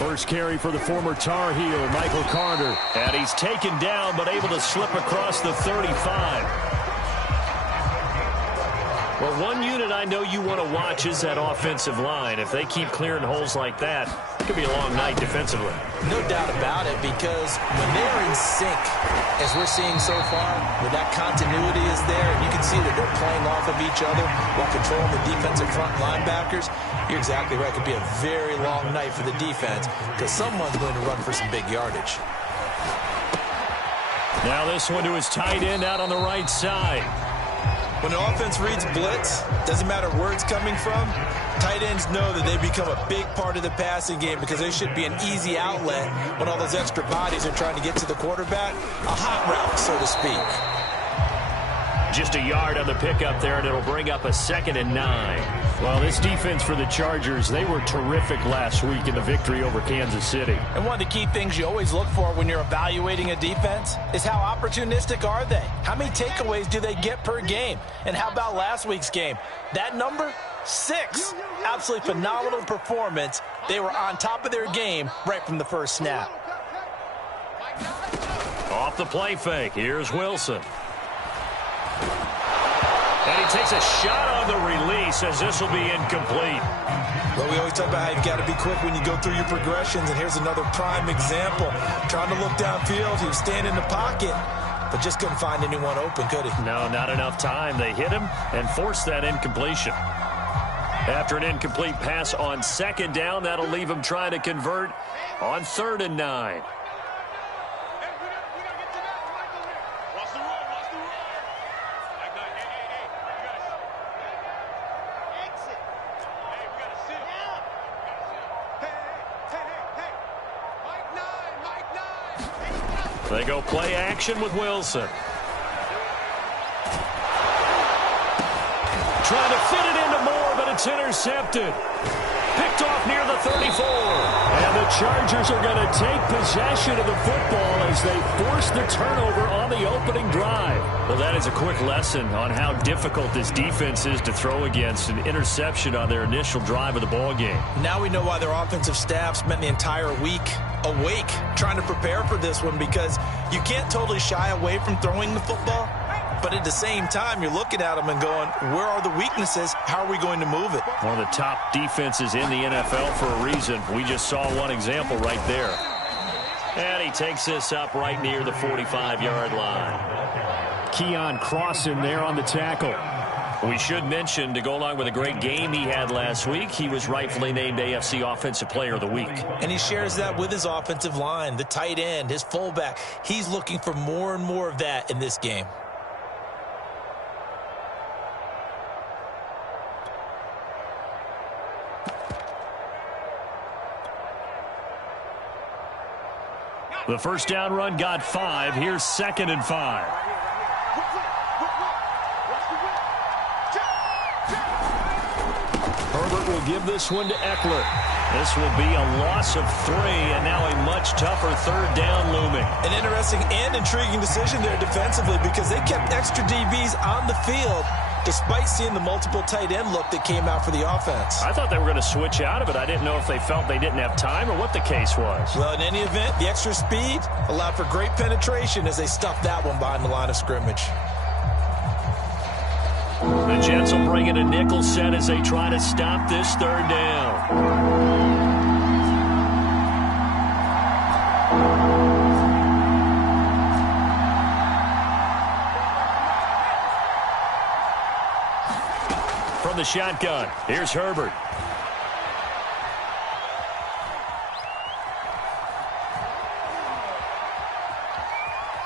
First carry for the former Tar Heel, Michael Carter. And he's taken down, but able to slip across the 35. Well, one unit I know you want to watch is that offensive line. If they keep clearing holes like that, it could be a long night defensively. No doubt about it, because when they're in sync, as we're seeing so far, when that continuity is there, and you can see that they're playing off of each other while controlling the defensive front linebackers, you're exactly right. It could be a very long night for the defense, because someone's going to run for some big yardage. Now this one to his tight end out on the right side. When an offense reads blitz, doesn't matter where it's coming from, tight ends know that they become a big part of the passing game because they should be an easy outlet when all those extra bodies are trying to get to the quarterback. A hot route, so to speak. Just a yard on the pickup there, and it'll bring up a 2nd and 9. Well, this defense for the Chargers, they were terrific last week in the victory over Kansas City. And one of the key things you always look for when you're evaluating a defense is how opportunistic are they? How many takeaways do they get per game? And how about last week's game? That number? 6. Absolutely phenomenal performance. They were on top of their game right from the first snap. Off the play fake, here's Wilson. And he takes a shot on the release as this will be incomplete. Well, we always talk about how you've got to be quick when you go through your progressions, and here's another prime example. Trying to look downfield, he was standing in the pocket, but just couldn't find anyone open, could he? No, not enough time. They hit him and forced that incompletion. After an incomplete pass on 2nd down, that'll leave him trying to convert on 3rd and 9. They go play action with Wilson. Trying to fit it into Moore, but it's intercepted. Picked off near the 34. And the Chargers are going to take possession of the football as they force the turnover on the opening drive. Well, that is a quick lesson on how difficult this defense is to throw against. An interception on their initial drive of the ball game. Now we know why their offensive staff spent the entire week awake trying to prepare for this one, because you can't totally shy away from throwing the football, but at the same time you're looking at them and going, where are the weaknesses? How are we going to move it? One of the top defenses in the NFL for a reason. We just saw one example right there. And he takes this up right near the 45-yard line. Keon Crossan there on the tackle. We should mention, to go along with a great game he had last week, he was rightfully named AFC Offensive Player of the Week. And he shares that with his offensive line, the tight end, his fullback. He's looking for more and more of that in this game. The first down run got 5. Here's 2nd and 5. Herbert will give this one to Eckler. This will be a loss of 3, and now a much tougher 3rd down looming. An interesting and intriguing decision there defensively, because they kept extra DBs on the field despite seeing the multiple tight end look that came out for the offense. I thought they were going to switch out of it. I didn't know if they felt they didn't have time or what the case was. Well, in any event, the extra speed allowed for great penetration as they stuffed that one behind the line of scrimmage. The Jets will bring in a nickel set as they try to stop this 3rd down. From the shotgun, here's Herbert.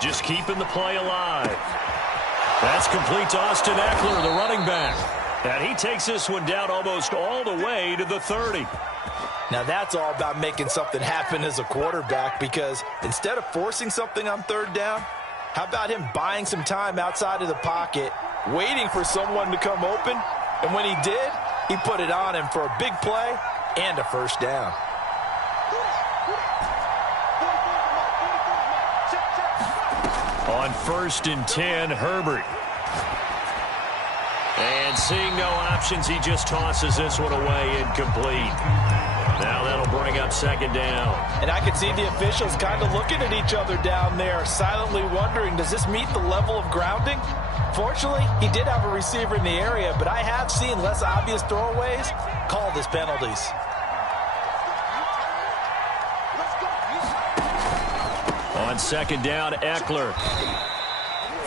Just keeping the play alive. That's complete to Austin Eckler, the running back. And he takes this one down almost all the way to the 30. Now that's all about making something happen as a quarterback, because instead of forcing something on 3rd down, how about him buying some time outside of the pocket, waiting for someone to come open, and when he did, he put it on him for a big play and a 1st down. On 1st and 10, Herbert. And seeing no options, he just tosses this one away incomplete. Now that'll bring up second down. And I could see the officials kind of looking at each other down there, silently wondering, does this meet the level of grounding? Fortunately, he did have a receiver in the area, but I have seen less obvious throwaways called as penalties. On second down, Eckler.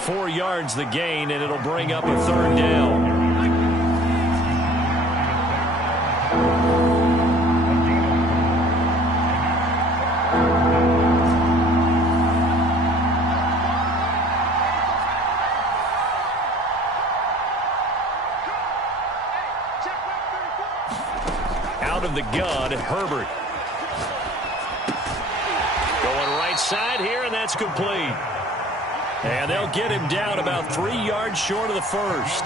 4 yards the gain, and it'll bring up a third down. Out of the gun, Herbert. Going right side here, and that's complete. And they'll get him down about 3 yards short of the first.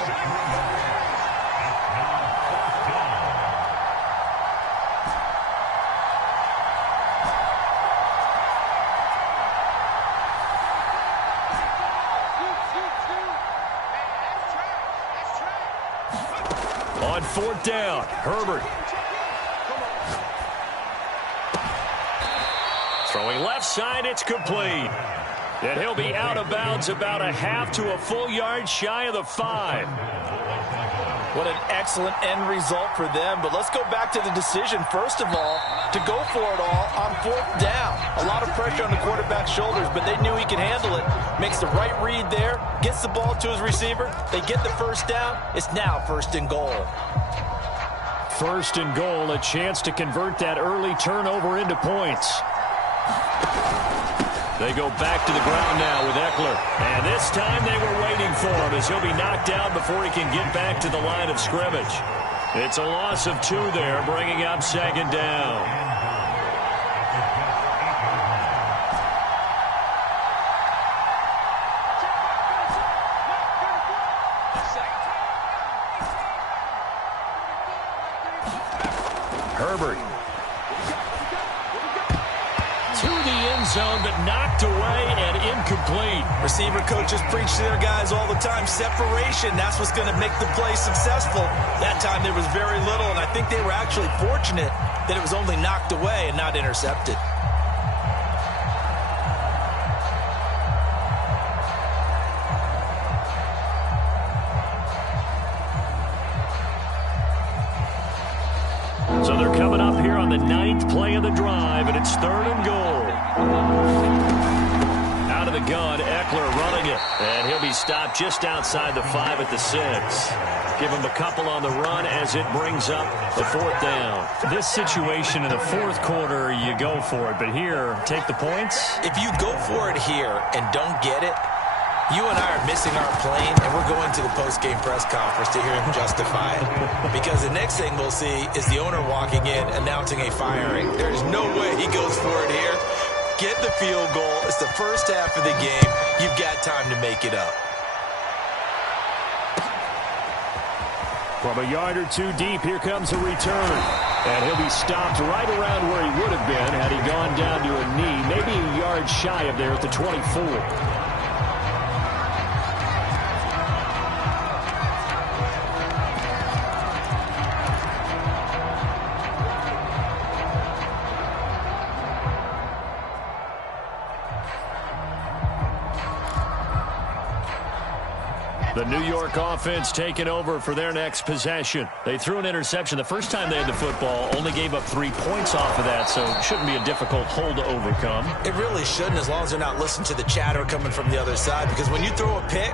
On fourth down, Herbert. Throwing left side, it's complete. And he'll be out of bounds about a half to a full yard shy of the 5. What an excellent end result for them. But let's go back to the decision, first of all, to go for it all on fourth down. A lot of pressure on the quarterback's shoulders, but they knew he could handle it. Makes the right read there, gets the ball to his receiver. They get the first down. It's now first and goal. First and goal, a chance to convert that early turnover into points. They go back to the ground now with Eckler. And this time they were waiting for him as he'll be knocked down before he can get back to the line of scrimmage. It's a loss of 2 there, bringing up second down. Herbert. To the end zone, but knocked away and incomplete. Receiver coaches preach to their guys all the time. Separation, that's what's going to make the play successful. That time there was very little, and I think they were actually fortunate that it was only knocked away and not intercepted. So they're coming up here on the 9th play of the drive, and it's third and goal. Out of the gun, Eckler running it. And he'll be stopped just outside the 5 at the 6. Give him a couple on the run as it brings up the fourth down. This situation in the fourth quarter, you go for it. But here, take the points. If you go for it here and don't get it, you and I are missing our plane, and we're going to the post-game press conference to hear him justify it. Because the next thing we'll see is the owner walking in, announcing a firing. There's no way he goes for it here. Get the field goal. It's the first half of the game. You've got time to make it up. From a yard or 2 deep, here comes a return. And he'll be stopped right around where he would have been had he gone down to a knee, maybe a yard shy of there at the 24. The New York offense taking over for their next possession. They threw an interception the first time they had the football, only gave up 3 points off of that, so it shouldn't be a difficult hole to overcome. It really shouldn't, as long as they're not listening to the chatter coming from the other side, because when you throw a pick,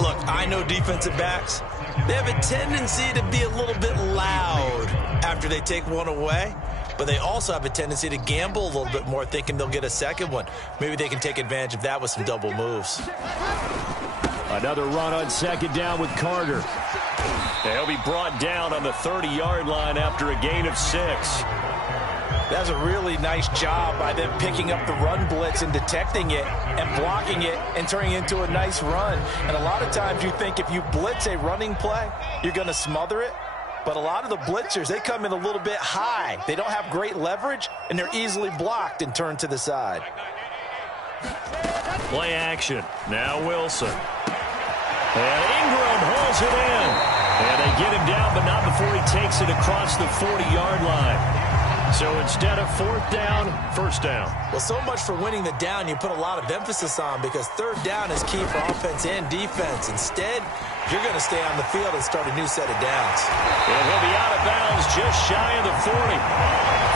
look, I know defensive backs, they have a tendency to be a little bit loud after they take one away, but they also have a tendency to gamble a little bit more, thinking they'll get a second one. Maybe they can take advantage of that with some double moves. Another run on second down with Carter. They'll be brought down on the 30-yard line after a gain of 6. That's a really nice job by them picking up the run blitz and detecting it and blocking it and turning it into a nice run. And a lot of times you think if you blitz a running play, you're going to smother it. But a lot of the blitzers, they come in a little bit high. They don't have great leverage, and they're easily blocked and turned to the side. Play action. Now Wilson. And Ingram hauls it in. And they get him down, but not before he takes it across the 40-yard line. So instead of fourth down, first down. Well, so much for winning the down you put a lot of emphasis on, because third down is key for offense and defense. Instead, you're going to stay on the field and start a new set of downs. And he'll be out of bounds just shy of the 40.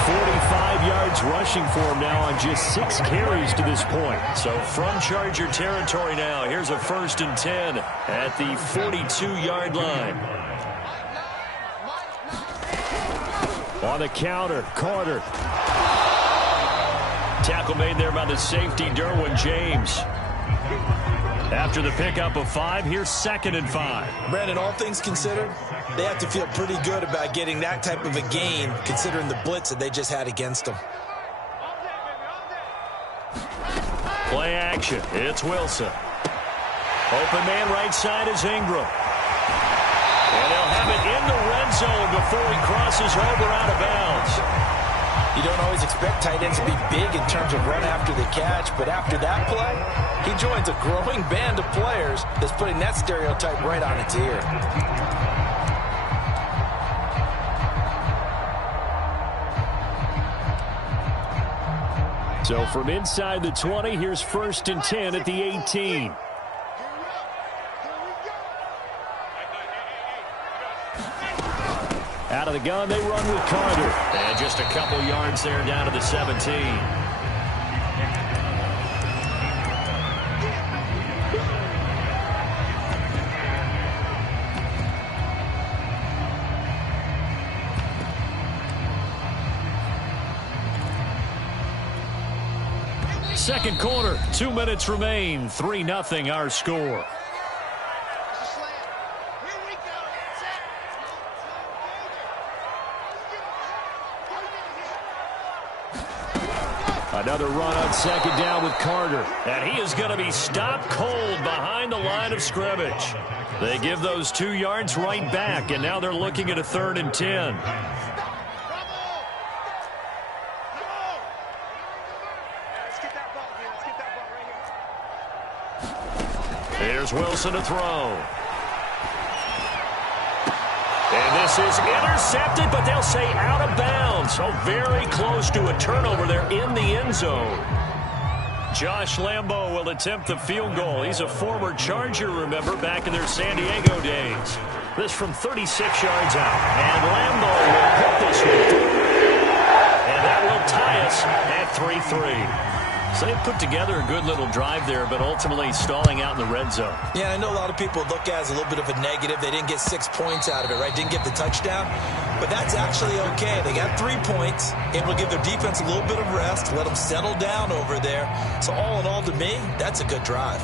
45 yards rushing for him now on just 6 carries to this point. So from Charger territory now, here's a 1st and 10 at the 42-yard line. On the counter, Carter. Tackle made there by the safety, Derwin James. After the pickup of 5, here's 2nd and 5. Brandon, all things considered, they have to feel pretty good about getting that type of a gain, considering the blitz that they just had against them. Play action. It's Wilson. Open man right side is Ingram. And they'll have it in the red zone before he crosses over out of bounds. You don't always expect tight ends to be big in terms of run after the catch, but after that play, he joins a growing band of players that's putting that stereotype right on its ear. So from inside the 20, here's 1st and 10 at the 18. Out of the gun, they run with Carter. And just a couple yards there down to the 17. Second quarter, 2 minutes remain. 3-0 our score. Another run on 2nd down with Carter. And he is going to be stopped cold behind the line of scrimmage. They give those 2 yards right back, and now they're looking at a 3rd and 10. Here's Wilson to throw. And this is intercepted, but they'll say out of bounds. So very close to a turnover there in the end zone. Josh Lambo will attempt the field goal. He's a former Charger, remember, back in their San Diego days. This from 36 yards out. And Lambo will put this one through. And that will tie us at 3-3. So they put together a good little drive there, but ultimately stalling out in the red zone. Yeah, I know a lot of people look at it as a little bit of a negative. They didn't get 6 points out of it, right? Didn't get the touchdown. But that's actually okay. They got 3 points, able to give their defense a little bit of rest, let them settle down over there. So all in all, to me, that's a good drive.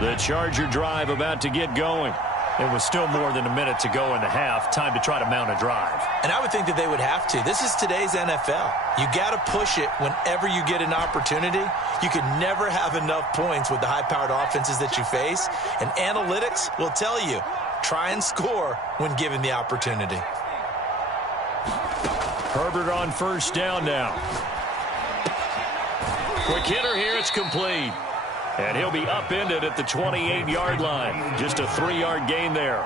The Charger drive about to get going. It was still more than a minute to go in the half. Time to try to mount a drive. And I would think that they would have to. This is today's NFL. You got to push it whenever you get an opportunity. You can never have enough points with the high-powered offenses that you face. And analytics will tell you, try and score when given the opportunity. Herbert on 1st down now. Quick hitter here. It's complete. And he'll be upended at the 28-yard line. Just a 3-yard gain there.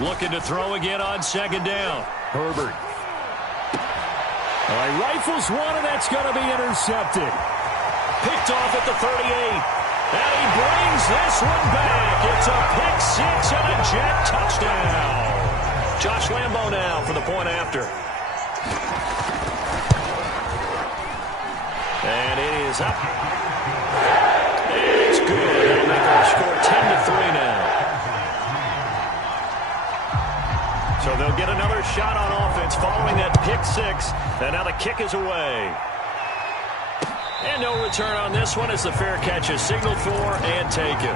Looking to throw again on 2nd down. Herbert. All right, rifles one, and that's going to be intercepted. Picked off at the 38. And he brings this one back. It's a pick 6 and a jet touchdown. Josh Lambo now for the point after. And it is up. And it's good. That'll make our score 10-3 now. So they'll get another shot on offense following that pick 6. And now the kick is away. And no return on this one as the fair catch is signaled for and taken.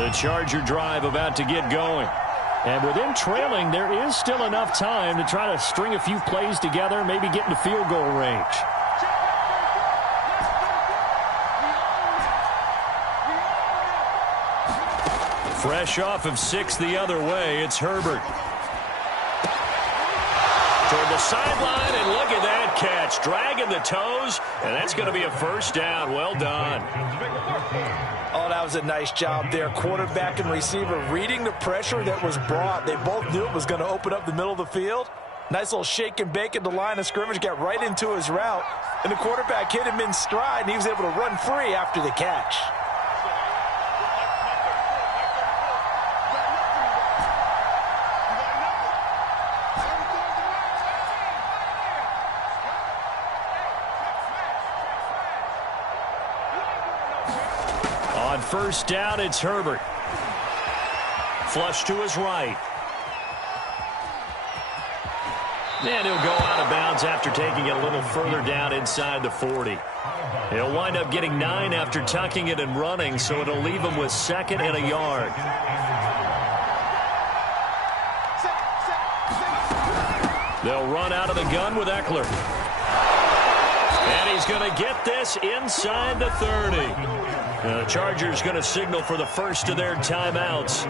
The Charger drive about to get going. And with him trailing, there is still enough time to try to string a few plays together, maybe get into field goal range. Fresh off of 6 the other way, it's Herbert. Toward the sideline, and look at that catch. Dragging the toes, and that's going to be a first down. Well done. Oh, that was a nice job there. Quarterback and receiver reading the pressure that was brought. They both knew it was going to open up the middle of the field. Nice little shake and bake at the line of scrimmage, got right into his route. And the quarterback hit him in stride, and he was able to run free after the catch. On first down, it's Herbert. Flush to his right. And he'll go out of bounds after taking it a little further down inside the 40. He'll wind up getting 9 after tucking it and running, so it'll leave him with 2nd and a yard. They'll run out of the gun with Eckler. And he's going to get this inside the 30. The Chargers going to signal for the first of their timeouts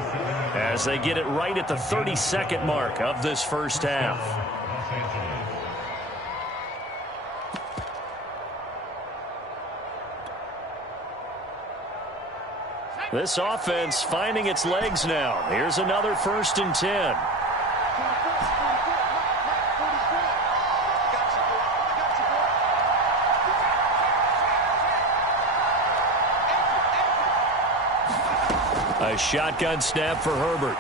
as they get it right at the 32nd mark of this first half. This offense finding its legs now. Here's another 1st and 10. A shotgun snap for Herbert.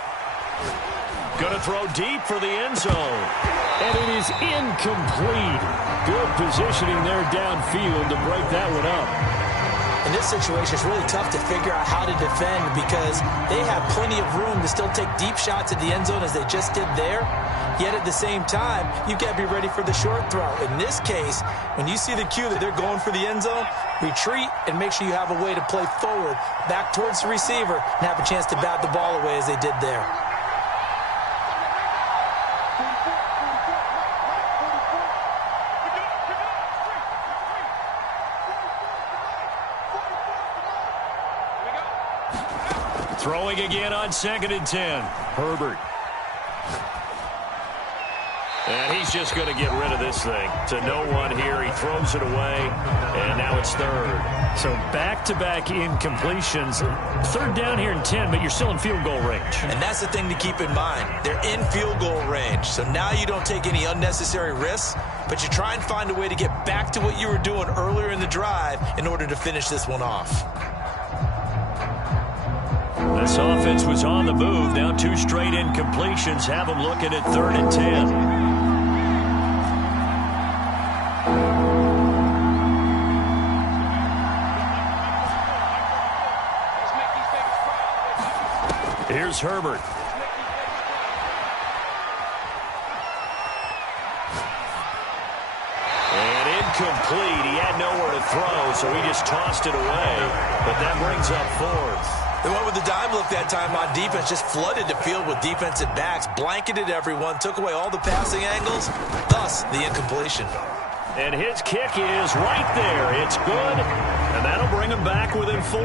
Going to throw deep for the end zone. And it is incomplete. Good positioning there downfield to break that one up. In this situation, it's really tough to figure out how to defend because they have plenty of room to still take deep shots at the end zone as they just did there. Yet at the same time, you've got to be ready for the short throw. In this case, when you see the cue that they're going for the end zone, retreat and make sure you have a way to play forward, back towards the receiver, and have a chance to bat the ball away as they did there. Throwing again on 2nd and 10. Herbert. And he's just going to get rid of this thing to no one here. He throws it away, and now it's 3rd. So back-to-back incompletions. 3rd down here and 10, but you're still in field goal range. And that's the thing to keep in mind. They're in field goal range, so now you don't take any unnecessary risks, but you try and find a way to get back to what you were doing earlier in the drive in order to finish this one off. This offense was on the move. Now 2 straight incompletions have them looking at 3rd and 10. Here's Herbert. And incomplete. He had nowhere to throw, so he just tossed it away. But that brings up 4th. They went with the dime look that time on defense, just flooded the field with defensive backs, blanketed everyone, took away all the passing angles, thus the incompletion. And his kick is right there. It's good, and that'll bring him back within 4.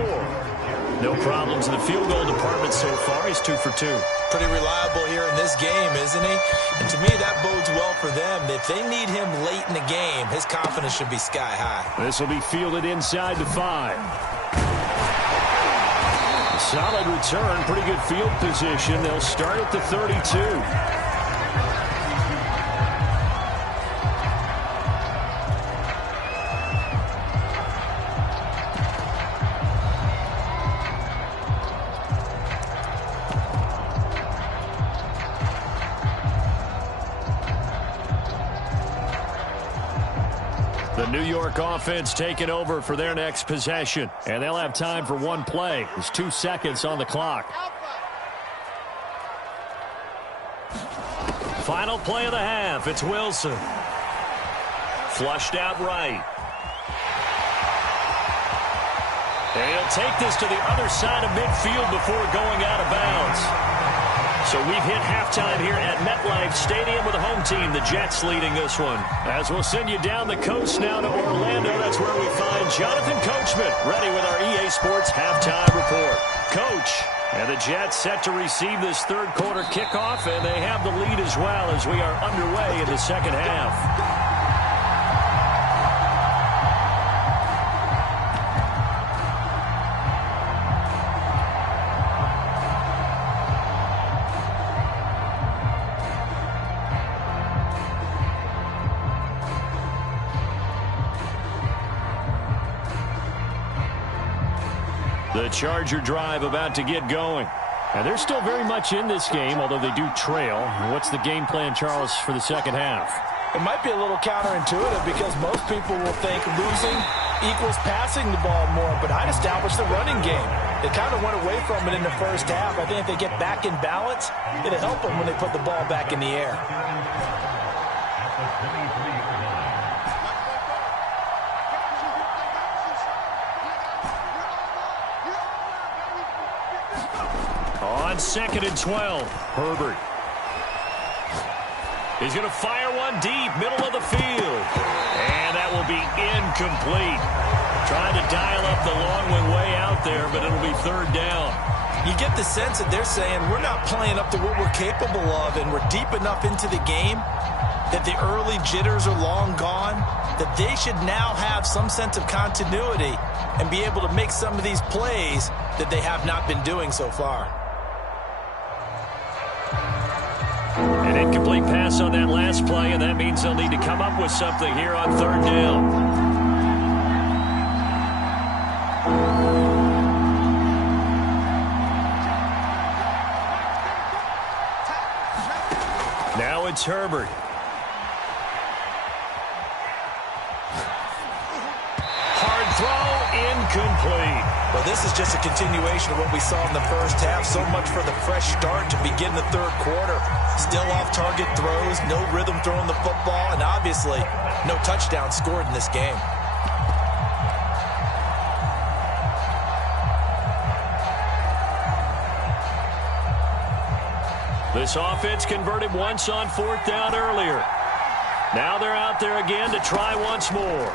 No problems in the field goal department so far. He's 2 for 2. Pretty reliable here in this game, isn't he? And to me, that bodes well for them. If they need him late in the game, his confidence should be sky high. This will be fielded inside the 5. Solid return, pretty good field position. They'll start at the 32. The New York offense taking over for their next possession. And they'll have time for 1 play. There's 2 seconds on the clock. Final play of the half. It's Wilson. Flushed out right. And he'll take this to the other side of midfield before going out of bounds. So we've hit halftime here at MetLife Stadium with the home team, the Jets, leading this one. As we'll send you down the coast now to Orlando, that's where we find Jonathan Coachman, ready with our EA Sports halftime report. Coach, and the Jets set to receive this third quarter kickoff, and they have the lead as well as we are underway in the second half. The Charger drive about to get going. And they're still very much in this game, although they do trail. What's the game plan, Charles, for the second half? It might be a little counterintuitive because most people will think losing equals passing the ball more, but I'd establish the running game. They kind of went away from it in the first half. I think if they get back in balance, it'll help them when they put the ball back in the air. On 2nd and 12, Herbert. He's going to fire one deep, middle of the field. And that will be incomplete. Trying to dial up the long one way out there, but it'll be third down. You get the sense that they're saying we're not playing up to what we're capable of, and we're deep enough into the game that the early jitters are long gone, that they should now have some sense of continuity and be able to make some of these plays that they have not been doing so far. An incomplete pass on that last play, and that means they'll need to come up with something here on third down. Now it's Herbert. Hard throw, incomplete. Well, this is just a continuation of what we saw in the first half. So much for the fresh start to begin the third quarter. Still off-target throws, no rhythm throwing the football, and obviously no touchdown scored in this game. This offense converted once on fourth down earlier. Now they're out there again to try once more.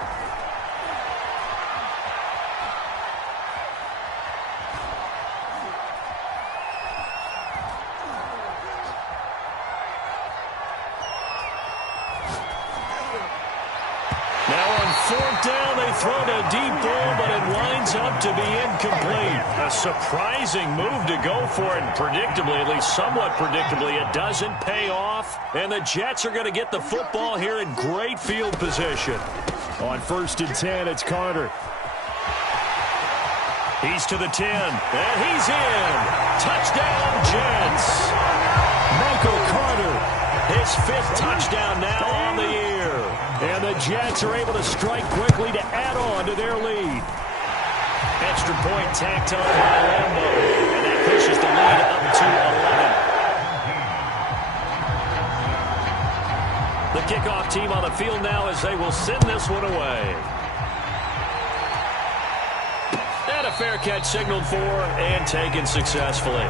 Fourth down, they throw a deep ball, but it winds up to be incomplete. A surprising move to go for it, and predictably, at least somewhat predictably, it doesn't pay off. And the Jets are going to get the football here in great field position. On 1st and 10, it's Carter. He's to the 10, and he's in. Touchdown, Jets. Michael Carter, his 5th touchdown now on the year. And the Jets are able to strike quickly to add on to their lead. Extra point tacked on by Lambo. And that pushes the lead up to 11. The kickoff team on the field now as they will send this one away. And a fair catch signaled for and taken successfully.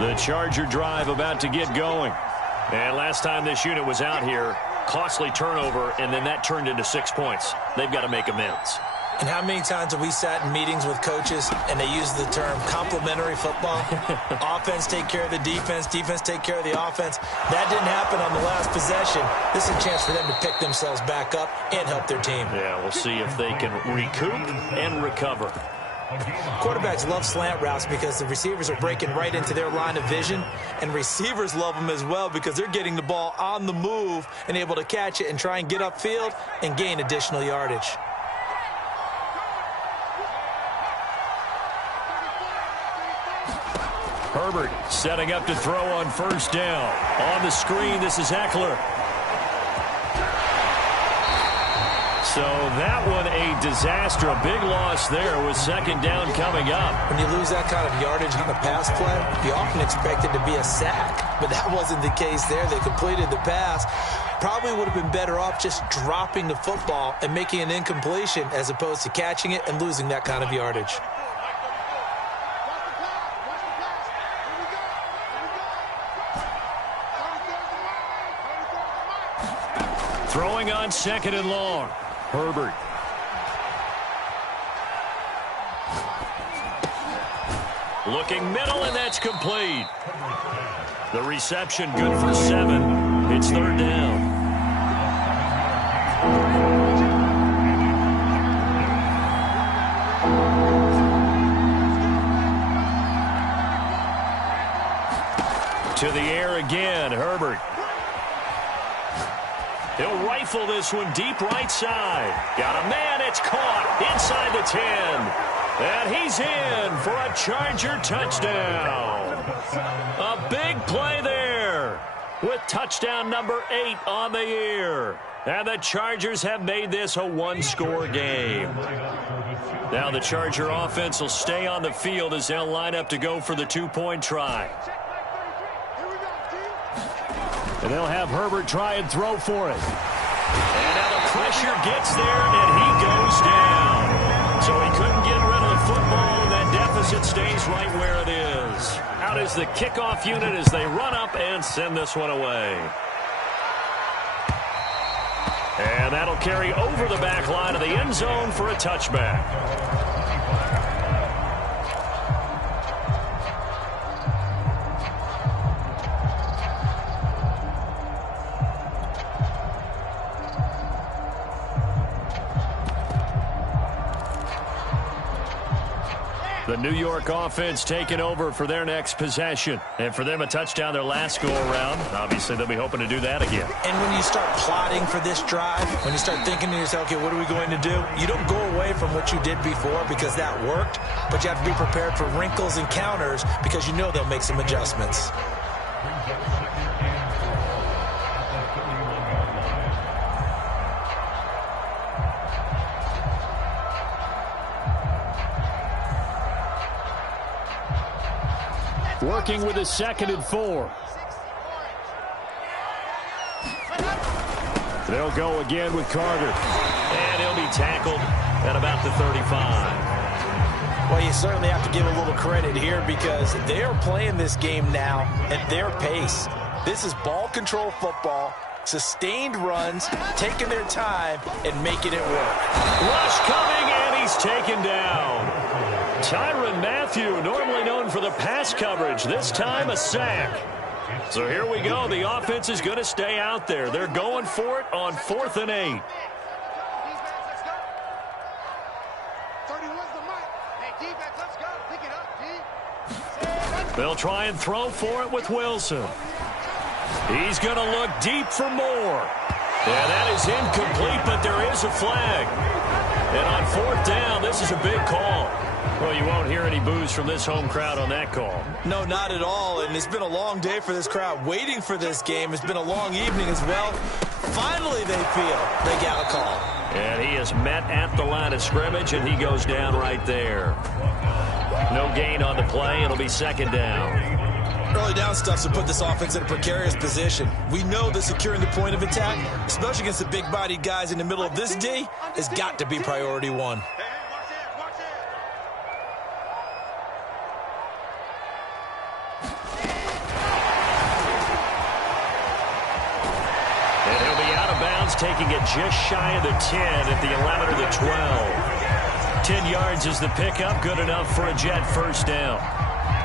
The Charger drive about to get going. And last time this unit was out here, costly turnover, and then that turned into 6 points. They've got to make amends. And how many times have we sat in meetings with coaches and they use the term complementary football? Offense take care of the defense, defense take care of the offense. That didn't happen on the last possession. This is a chance for them to pick themselves back up and help their team. Yeah, we'll see if they can recoup and recover. Quarterbacks love slant routes because the receivers are breaking right into their line of vision, and receivers love them as well because they're getting the ball on the move and able to catch it and try and get upfield and gain additional yardage. Herbert setting up to throw on 1st down. On the screen, this is Eckler. So that one a disaster. A big loss there with 2nd down coming up. When you lose that kind of yardage on a pass play, you often expect it to be a sack. But that wasn't the case there. They completed the pass. probably would have been better off just dropping the football and making an incompletion as opposed to catching it and losing that kind of yardage. Throwing on 2nd and long. Herbert. Looking middle, and that's complete. The reception good for 7. It's 3rd down. To the air again, Herbert. He'll rifle this one deep right side. Got a man, it's caught inside the 10. And he's in for a Charger touchdown. A big play there with touchdown number 8 on the year. And the Chargers have made this a one-score game. Now the Charger offense will stay on the field as they'll line up to go for the 2-point try. And they'll have Herbert try and throw for it. And now the pressure gets there, and he goes down. So he couldn't get rid of the football, and that deficit stays right where it is. Out is the kickoff unit as they run up and send this one away. And that'll carry over the back line of the end zone for a touchback. The New York offense taking over for their next possession. And for them, a touchdown their last go-around. Obviously, they'll be hoping to do that again. And when you start plotting for this drive, when you start thinking to yourself, okay, what are we going to do? You don't go away from what you did before because that worked, but you have to be prepared for wrinkles and counters because you know they'll make some adjustments. Working with a 2nd and 4. They'll go again with Carter. And he'll be tackled at about the 35. Well, you certainly have to give a little credit here because they are playing this game now at their pace. This is ball control football, sustained runs, taking their time, and making it work. Rush coming, and he's taken down. Tyrann Mathieu, normally known for the pass coverage, this time a sack. So here we go. The offense is going to stay out there. They're going for it on 4th and 8. They'll try and throw for it with Wilson. He's going to look deep for more. And that is incomplete, but there is a flag. And on 4th down, this is a big call. Well, you won't hear any boos from this home crowd on that call. No, not at all. And it's been a long day for this crowd waiting for this game. It's been a long evening as well. Finally, they feel they got a call. And he is met at the line of scrimmage, and he goes down right there. No gain on the play. It'll be 2nd down. Early down stuff to put this offense in a precarious position. We know that securing the point of attack, especially against the big-bodied guys in the middle of this D, has got to be priority 1. And he'll be out of bounds, taking it just shy of the 10 at the 11 or the 12. 10 yards is the pickup, good enough for a Jet first down.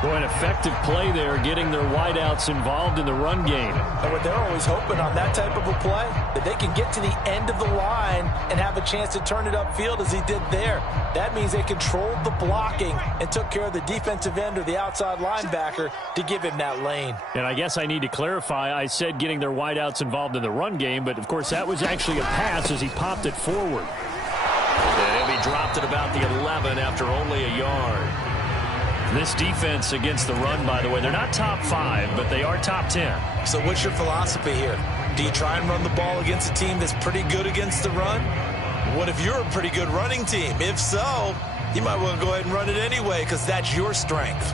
Boy, an effective play there, getting their wideouts involved in the run game. And what they're always hoping on that type of a play, that they can get to the end of the line and have a chance to turn it upfield as he did there. That means they controlled the blocking and took care of the defensive end or the outside linebacker to give him that lane. And I guess I need to clarify, I said getting their wideouts involved in the run game, but of course that was actually a pass as he popped it forward. And he'll be dropped at about the 11 after only a yard. This defense against the run, by the way, they're not top 5, but they are top 10. So what's your philosophy here? Do you try and run the ball against a team that's pretty good against the run? What if you're a pretty good running team? If so, you might want to go ahead and run it anyway because that's your strength.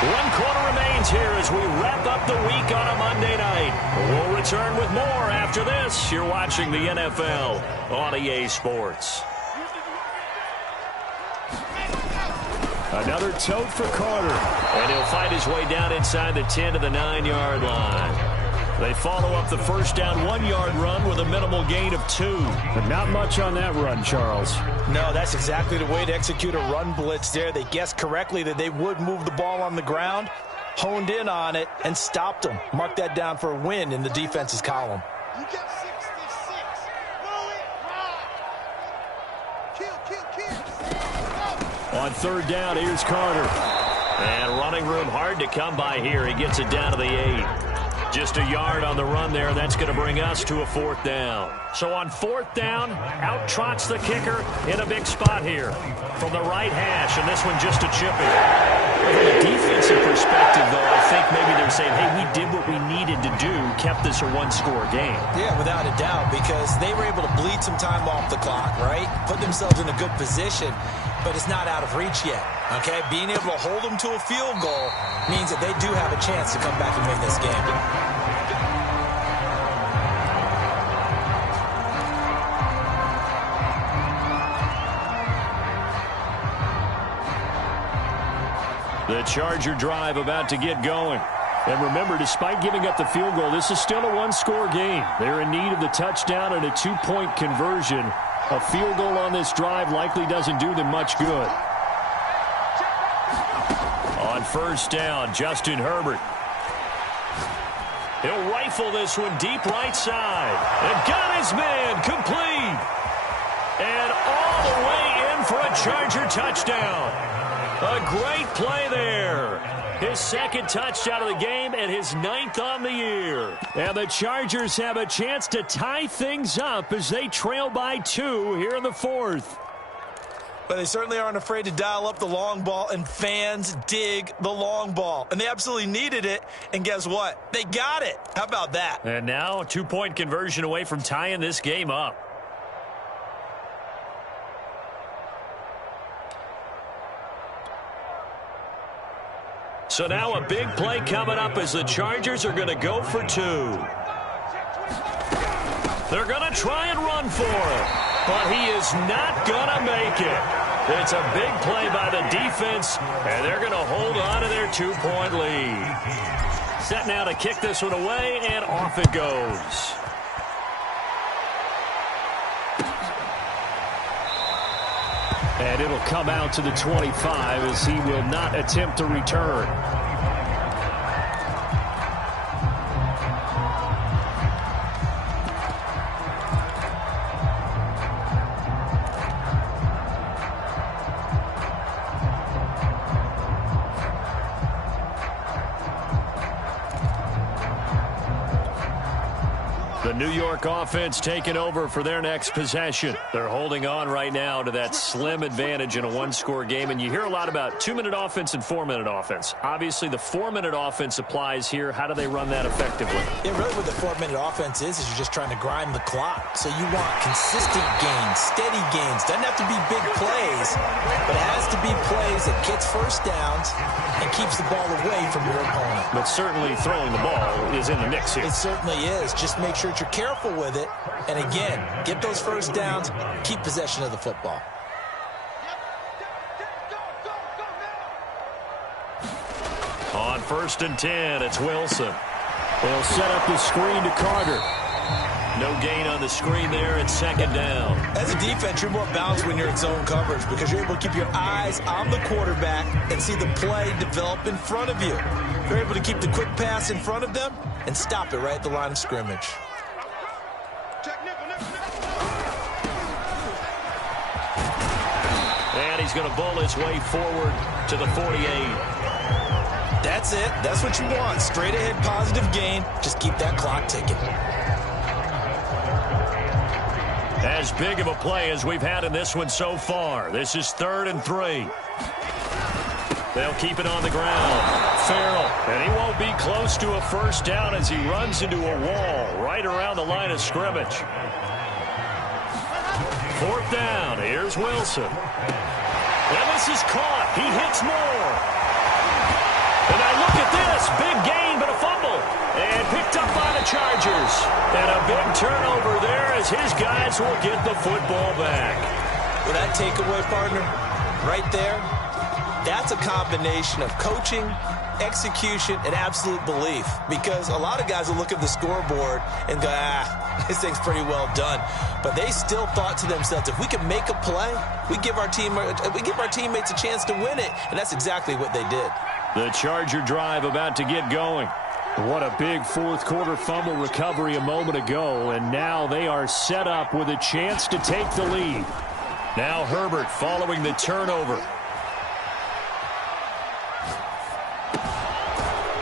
One quarter remains here as we wrap up the week on a Monday night. We'll return with more after this. You're watching the NFL on EA Sports. Another tote for Carter. And he'll find his way down inside the 10 to the 9-yard line. They follow up the first down 1-yard run with a minimal gain of 2. But not much on that run, Charles. No, that's exactly the way to execute a run blitz there. They guessed correctly that they would move the ball on the ground, honed in on it, and stopped them. Mark that down for a win in the defense's column. You got 66. Roll it. Kill. On third down, here's Carter. And running room hard to come by here. He gets it down to the 8. Just a yard on the run there. That's going to bring us to a fourth down. So on fourth down, out trots the kicker in a big spot here from the right hash, and this one just a chipping. From a defensive perspective, though, I think maybe they're saying, hey, we did what we needed to do, kept this a one-score game. Yeah, without a doubt, because they were able to bleed some time off the clock, right? Put themselves in a good position, but it's not out of reach yet, okay? Being able to hold them to a field goal means that they do have a chance to come back and win this game. The Charger drive about to get going. And remember, despite giving up the field goal, this is still a one-score game. They're in need of the touchdown and a two-point conversion. A field goal on this drive likely doesn't do them much good. On first down, Justin Herbert. He'll rifle this one deep right side. And got his man complete. And all the way in for a Charger touchdown. A great play there. His second touchdown of the game and his 9th on the year. And the Chargers have a chance to tie things up as they trail by 2 here in the fourth. But they certainly aren't afraid to dial up the long ball, and fans dig the long ball. And they absolutely needed it, and guess what? They got it. How about that? And now a 2-point conversion away from tying this game up. So now a big play coming up as the Chargers are going to go for 2. They're going to try and run for it, but he is not going to make it. It's a big play by the defense, and they're going to hold on to their 2-point lead. Set now to kick this one away, and off it goes. And it'll come out to the 25 as he will not attempt to return. The New York offense taking over for their next possession. They're holding on right now to that slim advantage in a one-score game. And you hear a lot about 2-minute offense and 4-minute offense. Obviously, the 4-minute offense applies here. How do they run that effectively? Yeah, really what the 4-minute offense is you're just trying to grind the clock. So you want consistent gains, steady gains. Doesn't have to be big plays, but it has to be plays that gets first downs and keeps the ball away from your opponent. But certainly throwing the ball is in the mix here. It certainly is. Just make sure you're careful with it. And again, get those first downs, keep possession of the football. On first and 10, it's Wilson. They'll set up the screen to Carter. No gain on the screen there. It's second down. As a defense, you're more balanced when you're in zone coverage because you're able to keep your eyes on the quarterback and see the play develop in front of you. You're able to keep the quick pass in front of them and stop it right at the line of scrimmage. And he's going to bowl his way forward to the 48. That's it. That's what you want. Straight ahead positive gain. Just keep that clock ticking. As big of a play as we've had in this one so far. This is 3rd and 3. They'll keep it on the ground. Farrell, and he won't be close to a first down as he runs into a wall right around the line of scrimmage. 4th down. Here's Wilson. And this is caught. He hits more. And picked up by the Chargers. And a big turnover there as his guys will get the football back. Well, that takeaway, partner, right there, that's a combination of coaching, execution, and absolute belief. Because a lot of guys will look at the scoreboard and go, this thing's pretty well done. But they still thought to themselves, if we can make a play, we give our teammates a chance to win it. And that's exactly what they did. The Charger drive about to get going. What a big fourth quarter fumble recovery a moment ago, and now they are set up with a chance to take the lead. Now Herbert following the turnover.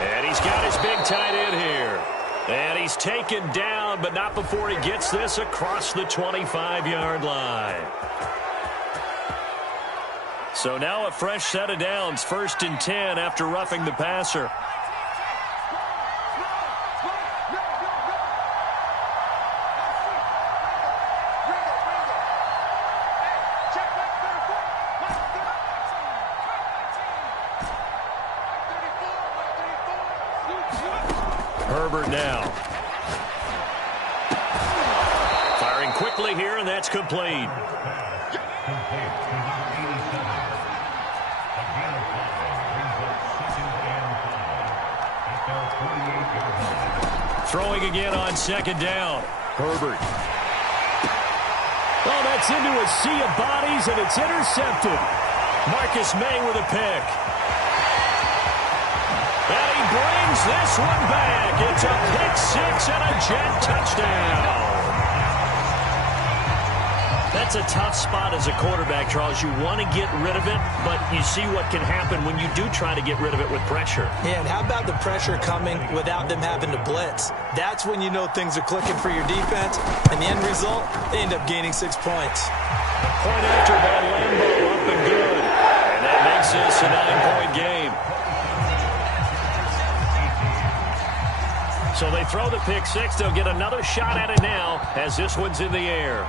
And he's got his big tight end here. And he's taken down, but not before he gets this across the 25-yard line. So now a fresh set of downs, 1st and 10 after roughing the passer. Herbert now. Firing quickly here, and that's complete. Throwing again on 2nd down. Herbert. Oh, that's into a sea of bodies, and it's intercepted. Marcus May with a pick. And he brings this one back. It's a pick six and a Jet touchdown. That's a tough spot as a quarterback, Charles. You want to get rid of it, but you see what can happen when you do try to get rid of it with pressure. Yeah, and how about the pressure coming without them having to blitz? That's when you know things are clicking for your defense. And the end result, they end up gaining 6 points. Point after by Lambeau, up and good. And that makes this a 9-point game. So they throw the pick six. They'll get another shot at it now as this one's in the air.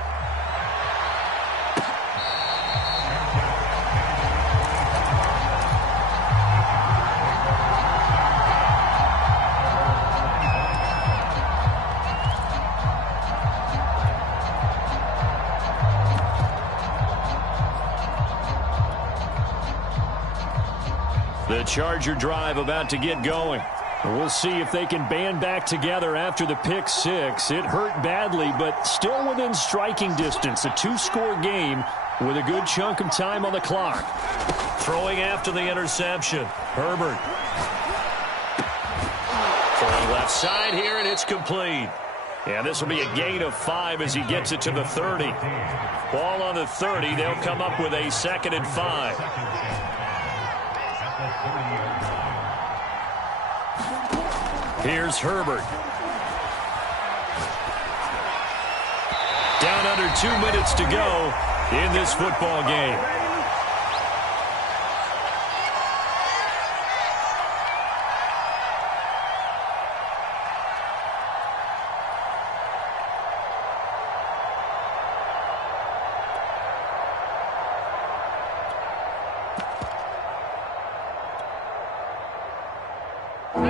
The Charger drive about to get going. We'll see if they can band back together after the pick six. It hurt badly, but still within striking distance. A 2-score game with a good chunk of time on the clock. Throwing after the interception. Herbert. Throwing left side here, and it's complete. And this will be a gain of 5 as he gets it to the 30. Ball on the 30. They'll come up with a 2nd and 5. Here's Herbert. Down under 2 minutes to go in this football game.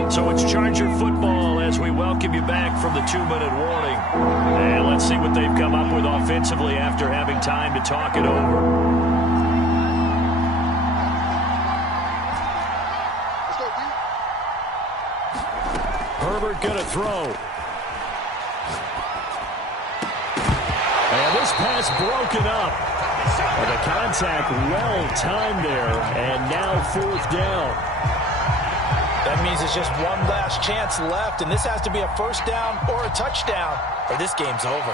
So it's Charger football as we welcome you back from the 2-minute warning. And let's see what they've come up with offensively after having time to talk it over. Herbert gonna throw. And this pass broken up. And the contact well timed there. And now 4th down. That means it's just one last chance left, and this has to be a 1st down or a touchdown, or this game's over.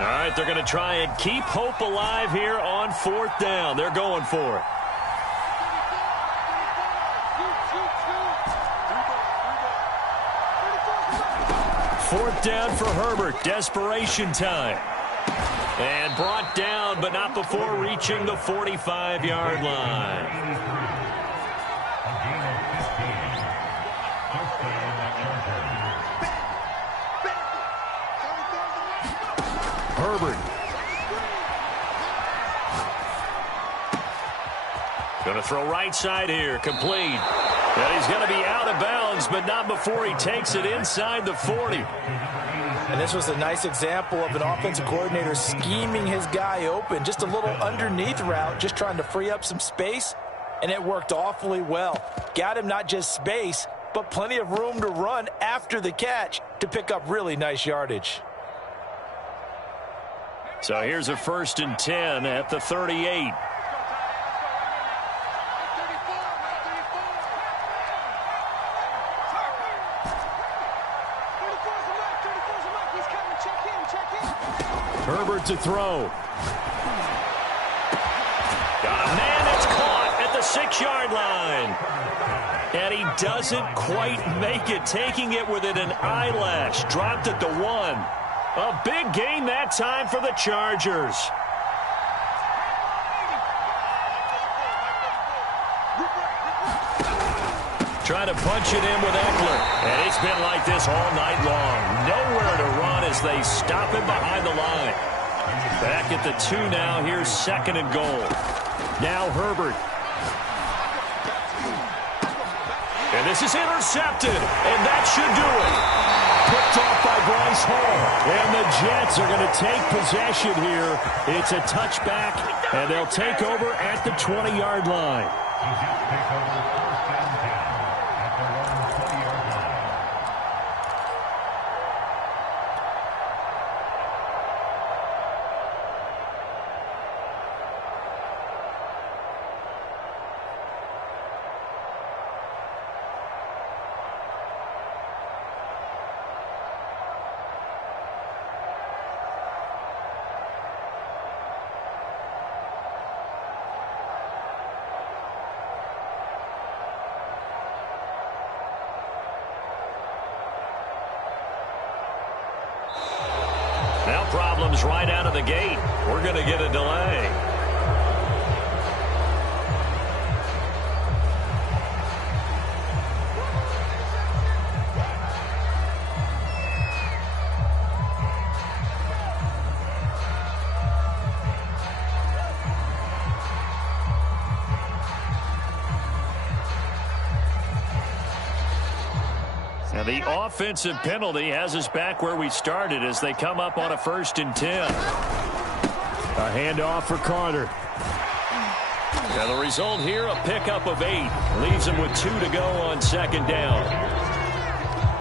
All right, they're going to try and keep hope alive here on 4th down. They're going for it. 4th down for Herbert. Desperation time. And brought down, but not before reaching the 45-yard line. Herbert. Going to throw right side here, complete. And he's going to be out of bounds, but not before he takes it inside the 40. And this was a nice example of an offensive coordinator scheming his guy open. Just a little underneath route, just trying to free up some space, and it worked awfully well. Got him not just space, but plenty of room to run after the catch to pick up really nice yardage. So here's a 1st and 10 at the 38. Herbert to throw. Got a man that's caught at the 6-yard line. And he doesn't quite make it, taking it within an eyelash. Dropped at the 1. A big gain that time for the Chargers. Trying to punch it in with Eckler. And it's been like this all night long. Nowhere to run as they stop him behind the line. Back at the 2 now. Here's 2nd and goal. Now Herbert. And this is intercepted. And that should do it. Picked off by Bryce Hall. And the Jets are going to take possession here. It's a touchback. And they'll take over at the 20-yard line. Now problems right out of the gate. We're going to get a delay. Now the offensive penalty has us back where we started as they come up on a 1st and 10. A handoff for Carter. Now the result here, a pickup of 8. Leaves him with 2 to go on 2nd down.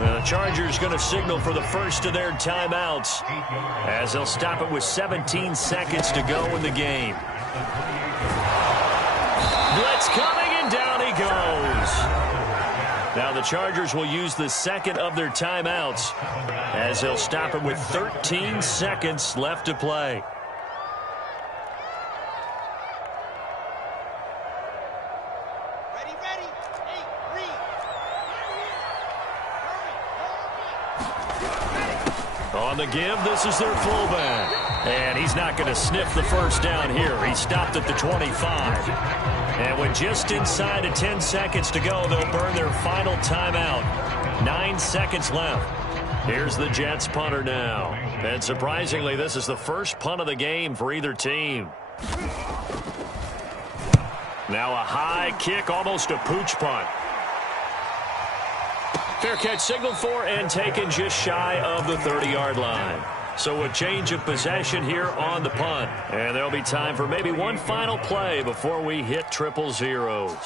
Now the Chargers going to signal for the first of their timeouts as they'll stop it with 17 seconds to go in the game. Blitz coming, and down he goes. Now the Chargers will use the 2nd of their timeouts as they'll stop it with 13 seconds left to play. Ready. Hey, read. On the give, this is their fullback. And he's not going to sniff the first down here. He stopped at the 25. And with just inside of 10 seconds to go, they'll burn their final timeout. 9 seconds left. Here's the Jets punter now. And surprisingly, this is the first punt of the game for either team. Now a high kick, almost a pooch punt. Fair catch signaled for and taken just shy of the 30-yard line. So a change of possession here on the punt. And there'll be time for maybe one final play before we hit 000.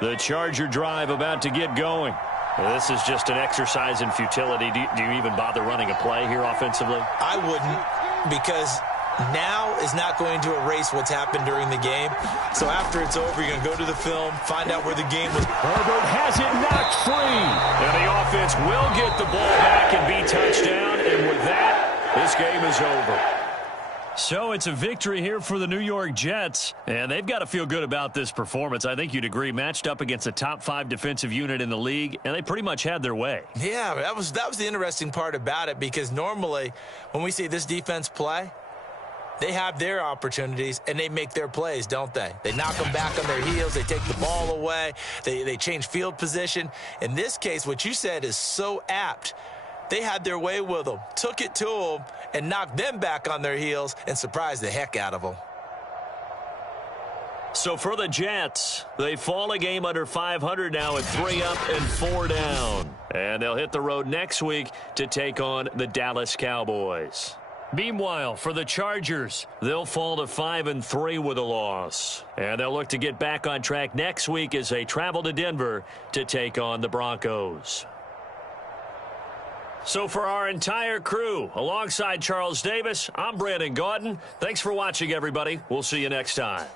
The Charger drive about to get going. This is just an exercise in futility. Do you even bother running a play here offensively? I wouldn't, because now is not going to erase what's happened during the game. So after it's over, you're going to go to the film, find out where the game was. Herbert has it knocked free. And the offense will get the ball back and be touchdown. And with that, this game is over. So it's a victory here for the New York Jets, and they've got to feel good about this performance. I think you'd agree, matched up against a top 5 defensive unit in the league, and they pretty much had their way. Yeah, that was the interesting part about it, because normally when we see this defense play, they have their opportunities, and they make their plays, don't they? They knock them back on their heels. They take the ball away. They change field position. In this case, what you said is so apt. They had their way with them, took it to them, and knocked them back on their heels and surprised the heck out of them. So for the Jets, they fall a game under 500 now at 3 up and 4 down. And they'll hit the road next week to take on the Dallas Cowboys. Meanwhile, for the Chargers, they'll fall to 5-3 with a loss. And they'll look to get back on track next week as they travel to Denver to take on the Broncos. So for our entire crew, alongside Charles Davis, I'm Brandon Gaudin. Thanks for watching, everybody. We'll see you next time.